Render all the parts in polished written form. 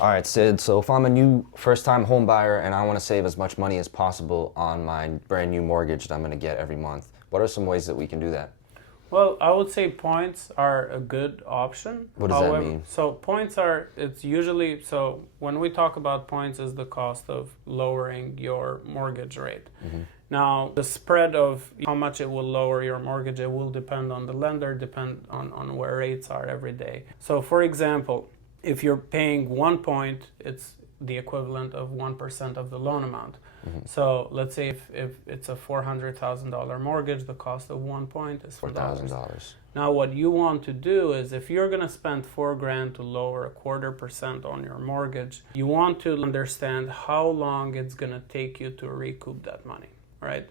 All right, Sid. So if I'm a new first-time home buyer and I want to save as much money as possible on my brand new mortgage that I'm going to get every month, what are some ways that we can do that? Well, I would say points are a good option. What does that mean? So points are, it's usually, so when we talk about points is the cost of lowering your mortgage rate. Now, the spread of how much it will lower your mortgage, it will depend on the lender, depend on where rates are every day. So for example, if you're paying 1 point, it's the equivalent of 1% of the loan amount. So let's say if it's a $400,000 mortgage, the cost of 1 point is $4,000. $4,000. Now what you want to do is if you're going to spend $4,000 to lower 1/4% on your mortgage, you want to understand how long it's going to take you to recoup that money, right?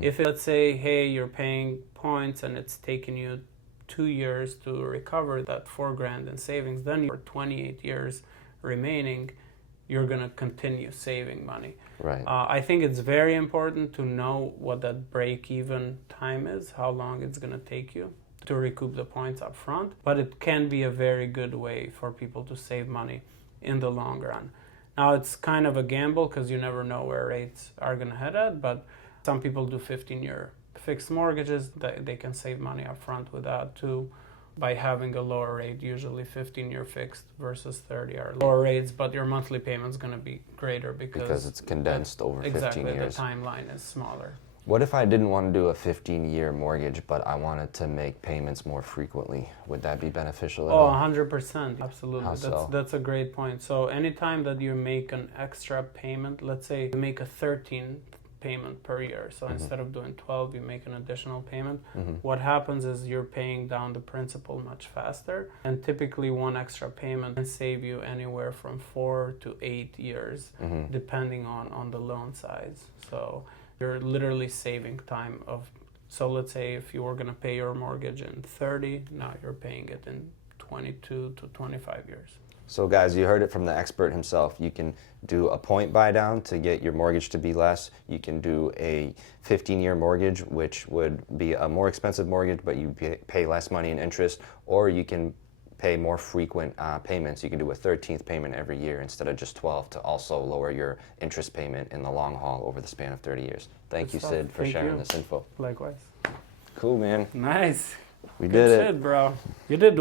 If let's say, hey, you're paying points and it's taking you 2 years to recover that $4,000 in savings, then your 28 years remaining, you're going to continue saving money. Right. I think it's very important to know what that break-even time is, how long it's going to take you to recoup the points up front. But it can be a very good way for people to save money in the long run. Now, it's kind of a gamble because you never know where rates are going to head at, but some people do 15-year fixed mortgages. They can save money up front with that too, by having a lower rate. Usually 15-year fixed versus 30 are lower rates, but your monthly payment's going to be greater because it's condensed over 15 exactly, years. the timeline is smaller. What if I didn't want to do a 15-year mortgage, but I wanted to make payments more frequently? Would that be beneficial at Oh, all? 100%. Absolutely. How so? That's a great point. So anytime that you make an extra payment, let's say you make a 13 payment per year. So instead of doing 12, you make an additional payment. What happens is you're paying down the principal much faster. And typically one extra payment can save you anywhere from 4 to 8 years, depending on the loan size. So you're literally saving time of, so let's say if you were going to pay your mortgage in 30, now you're paying it in 22 to 25 years. So guys, you heard it from the expert himself. You can do a point buy down to get your mortgage to be less. You can do a 15-year mortgage, which would be a more expensive mortgage, but you pay less money in interest, or you can pay more frequent payments. You can do a 13th payment every year instead of just 12 to also lower your interest payment in the long haul over the span of 30 years. Thank you, stuff. Sid, for Thank sharing you. this info. Likewise. Cool, man. Nice. We Good did it. shit, bro. You did